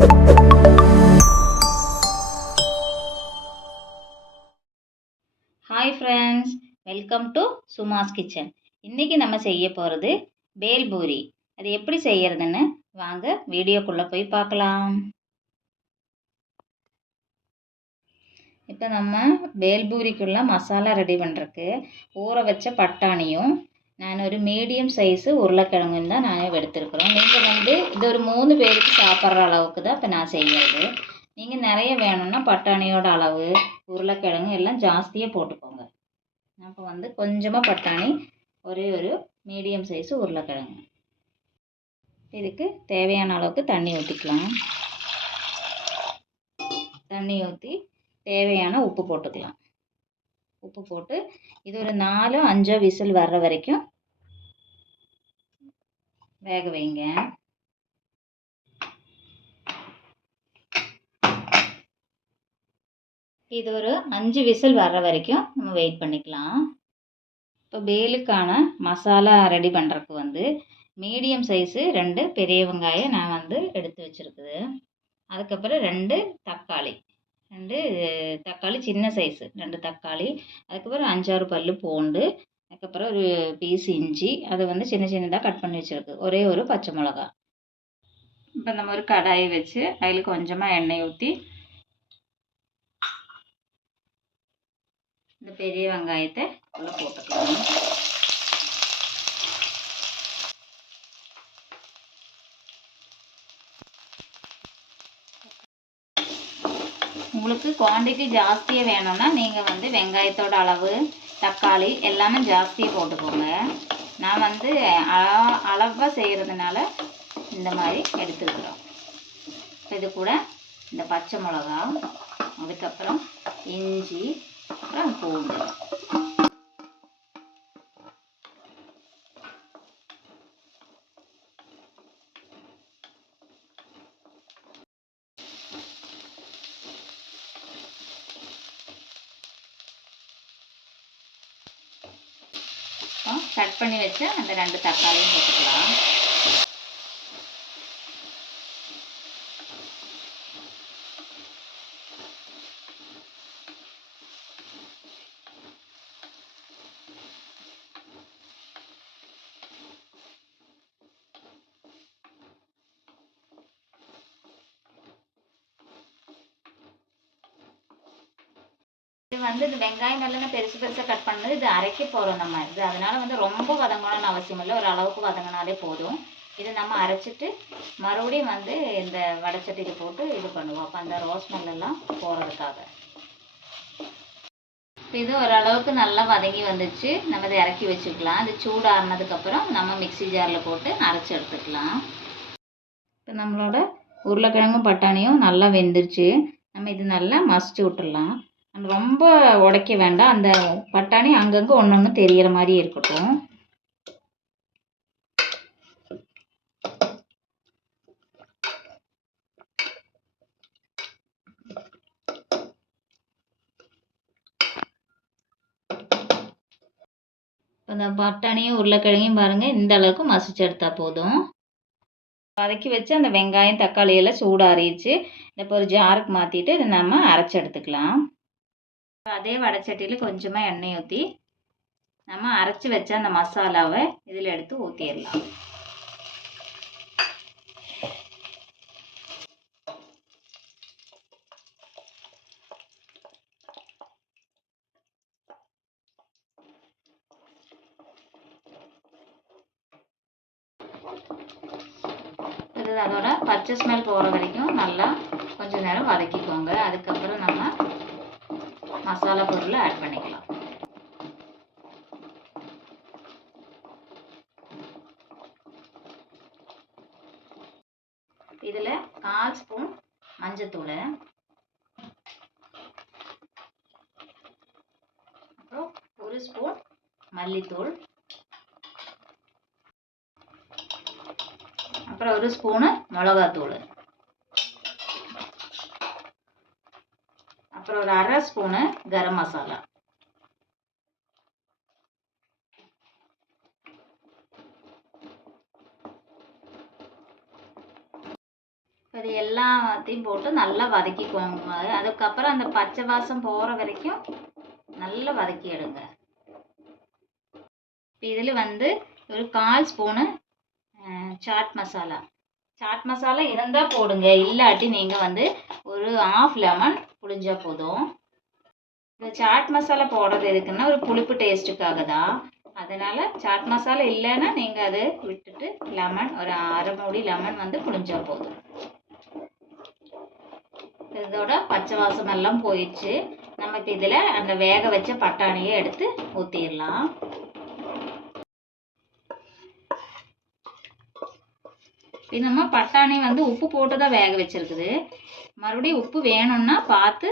Hi friends, welcome to Suma's kitchen. இன்றைக்கி நம்ம செய்ய போகிறது பேல்பூரி. அது எப்படி செய்யறதுன்னு வாங்க வீடியோக்குள்ளே போய் பார்க்கலாம். இப்போ நம்ம பேல்பூரிக்குள்ள மசாலா ரெடி பண்ணுறதுக்கு ஊற வச்ச பட்டாணியும் நான் ஒரு மீடியம் சைஸு உருளைக்கிழங்கும் தான் நான் எடுத்துருக்குறோம். நீங்கள் இது ஒரு 3 பேருக்கு சாப்பிட்ற அளவுக்கு தான் இப்போ நான் செய்கிறது. நீங்கள் நிறைய வேணும்னா பட்டாணியோட அளவு உருளைக்கிழங்கு எல்லாம் ஜாஸ்தியாக போட்டுக்கோங்க. அப்போ கொஞ்சமாக பட்டாணி, ஒரே ஒரு மீடியம் சைஸு உருளைக்கிழங்கு. இதுக்கு தேவையான அளவுக்கு தண்ணி ஊற்றிக்கலாம். தண்ணி ஊற்றி தேவையான உப்பு போட்டுக்கலாம். உப்பு போட்டு இது ஒரு 4-5 விசில் வர்ற வரைக்கும் வேக வைங்க. இது ஒரு 5 விசில் வர்ற வரைக்கும் நம்ம வெயிட் பண்ணிக்கலாம். இப்போ பேலுக்கான மசாலா ரெடி பண்ணுறதுக்கு மீடியம் சைஸு 2 பெரிய வெங்காயம் நான் எடுத்து வச்சுருக்குது. அதுக்கப்புறம் 2 தக்காளி, 2 தக்காளி சின்ன சைஸு 2 தக்காளி, அதுக்கப்புறம் 5-6 பல் பூண்டு, அதுக்கப்புறம் ஒரு பீஸ் இஞ்சி, அதை சின்ன சின்னதாக கட் பண்ணி வச்சுருக்கு. ஒரே ஒரு பச்சை மிளகா. இப்போ நம்ம ஒரு கடாயை வச்சு அதில் கொஞ்சமாக எண்ணெய் ஊற்றி இந்த பெரிய வெங்காயத்தை உள்ள போட்டுக்கலாம். உங்களுக்கு குவான்டிட்டி ஜாஸ்தியாக வேணும்னா நீங்கள் வெங்காயத்தோட அளவு, தக்காளி எல்லாமே ஜாஸ்தியாக போட்டுக்கோங்க. நான் அளவாக செய்கிறதுனால இந்த மாதிரி எடுத்துக்கிறோம். இது கூட இந்த பச்சை மிளகா, அதுக்கப்புறம் இஞ்சி, அப்புறம் பூண்டு. கட் பண்ணி வச்சு அந்த 2 தக்காளியும் போட்டுக்கலாம். இது இது வெங்காயம் எல்லாம் பெருசு பெருசாக கட் பண்ணது. இது அரைக்க போகிறோம் நம்ம. இது அதனால் ரொம்ப வதங்கணும்னு அவசியம் இல்லை. ஒரு அளவுக்கு வதங்கினாலே போதும். இதை நம்ம அரைச்சிட்டு மறுபடியும் இந்த வடைச்சட்டியில் போட்டு இது பண்ணுவோம். அப்போ அந்த ரோஸ் ஸ்மெல்லாம் போகிறதுக்காக. இது ஓரளவுக்கு நல்லா வதங்கி வந்துச்சு. நம்ம இதை இறக்கி வச்சுக்கலாம். இது சூடாறினதுக்கப்புறம் நம்ம மிக்சி ஜாரில் போட்டு அரைச்சி எடுத்துக்கலாம். இப்போ நம்மளோட உருளைக்கிழங்கும் பட்டாணியும் நல்லா வெந்துருச்சு. நம்ம இது நல்லா மசிச்சு விட்டுடலாம். ரொம்ப உடைக்க வேண்டாம். அந்த பட்டாணி அங்கங்கே ஒன்று ஒன்று தெரிகிற மாதிரி இருக்கட்டும். இந்த பட்டாணியும் உருளைக்கிழங்கையும் பாருங்கள், இந்த அளவுக்கு மசிச்சு எடுத்தால் போதும். வதக்கி வச்சு அந்த வெங்காயம் தக்காளி எல்லாம் சூடாறிடுச்சு. இப்போ ஒரு ஜாருக்கு மாற்றிட்டு இதை நம்ம அரைச்சி எடுத்துக்கலாம். அதே வடைச்சட்டியில் கொஞ்சமாக எண்ணெய் ஊற்றி நம்ம அரைச்சி வச்ச அந்த மசாலாவை இதில் எடுத்து ஊற்றிடலாம். இது அதோட பச்சை ஸ்மெல் போகிற வரைக்கும் நல்லா கொஞ்சம் நேரம் வதக்கிக்கோங்க. அதுக்கப்புறம் நம்ம மசாலா பொருளை ஆட் பண்ணிக்கலாம். இதில் 1/4 ஸ்பூன் மஞ்சத்தூள், அப்புறம் 1 ஸ்பூன் மல்லித்தூள், அப்புறம் 1 ஸ்பூனு மிளகாத்தூள், அப்புறம் ஒரு 1/2 ஸ்பூனு கரம் மசாலா. இது எல்லாத்தையும் போட்டு நல்லா வதக்கிக்கோங்க. அதுக்கப்புறம் அந்த பச்சை வாசம் போகிற வரைக்கும் நல்லா வதக்கி எடுங்க. இப்போ இதில் ஒரு 1/4 ஸ்பூனு சாட் மசாலா இருந்தால் போடுங்க, இல்லாட்டி நீங்கள் ஒரு 1/2 லெமன் புளிஞ்சா போதும். இந்த சாட் மசாலா போடுறது எதுக்குன்னா ஒரு புளிப்பு டேஸ்ட்டுக்காக தான். அதனால் சாட் மசாலா இல்லைன்னா நீங்கள் அதை விட்டுட்டு லெமன் ஒரு 1/2 மூடி லெமன் புளிஞ்சா போதும். இதோட பச்சை வாசம் எல்லாம் போயிடுச்சு. நமக்கு இதில் அந்த வேக வச்ச பட்டாணியை எடுத்து ஊற்றிடலாம். இது நம்ம பட்டாணி உப்பு போட்டு தான் வேக வச்சிருக்குது. மறுபடியும் உப்பு வேணும்னா பார்த்து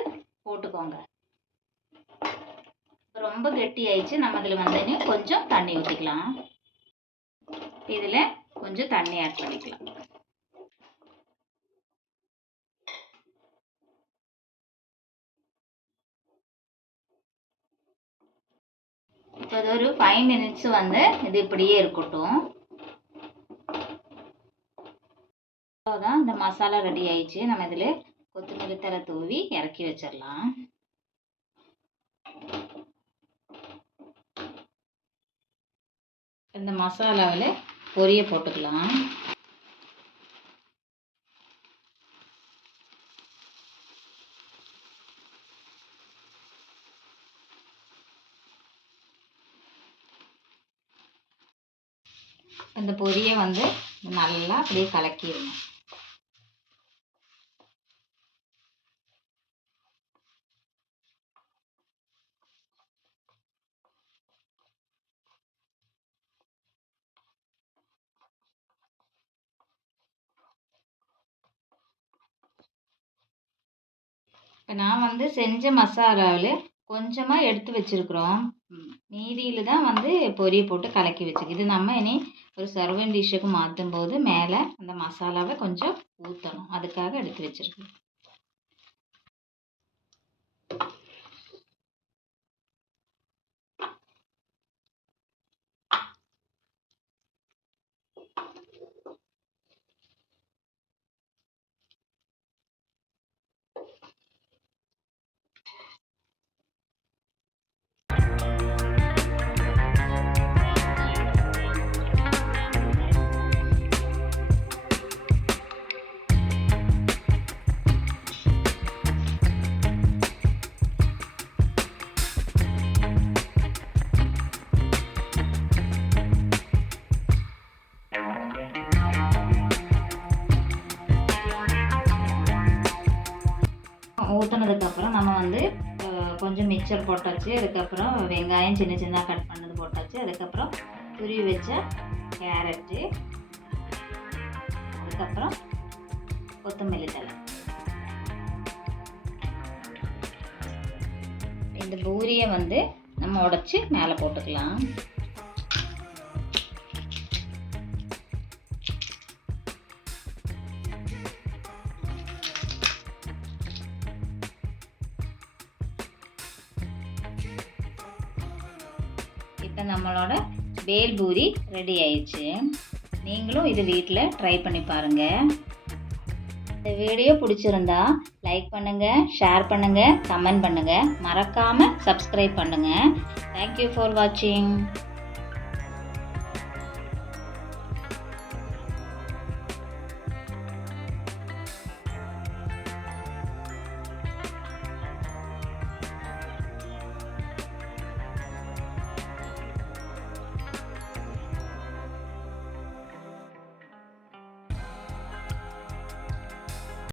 போட்டுக்கோங்க. ரொம்ப கெட்டி ஆயிடுச்சு. நம்ம இதில் கொஞ்சம் தண்ணி ஊற்றிக்கலாம். இதில் கொஞ்சம் தண்ணி ஆட் பண்ணிக்கலாம். இப்போ இது ஒரு 5 மினிட்ஸ் இது இப்படியே இருக்கட்டும். அவ்வளோதான், இந்த மசாலா ரெடி ஆயிடுச்சு. நம்ம இதில் கொத்தமல்லி தழை தூவி இறக்கி வச்சிடலாம். இந்த மசாலாவில் பொரிய போட்டுக்கலாம். அந்த பொரியை நல்லா அப்படியே கலக்கிடணும். இப்போ நான் செஞ்ச மசாலாவில் கொஞ்சமாக எடுத்து வச்சுருக்குறோம். மீதியில் தான் பொரிய போட்டு கலக்கி வச்சுருக்கு. இது நம்ம இனி ஒரு சர்விங் டிஷ்ஷுக்கு மாற்றும் போது மேலே அந்த மசாலாவை கொஞ்சம் ஊற்றணும். அதுக்காக எடுத்து வச்சுருக்கேன். ஊற்றினதுக்கப்புறம் நம்ம கொஞ்சம் மிக்சர் போட்டாச்சு. அதுக்கப்புறம் வெங்காயம் சின்ன சின்னதாக கட் பண்ணது போட்டாச்சு. அதுக்கப்புறம் துருவி வச்ச கேரட்டு, அதுக்கப்புறம் கொத்தமல்லி தழை. இந்த பூரியை நம்ம உடைச்சி மேலே போட்டுக்கலாம். இப்போ நம்மளோட பேல் பூரி ரெடி ஆயிடுச்சு. நீங்களும் இது வீட்டில் ட்ரை பண்ணி பாருங்கள். இந்த வீடியோ பிடிச்சிருந்தா லைக் பண்ணுங்கள், ஷேர் பண்ணுங்கள், கமெண்ட் பண்ணுங்கள். மறக்காமல் சப்ஸ்கிரைப் பண்ணுங்கள். தேங்க்யூ ஃபார் வாட்சிங்.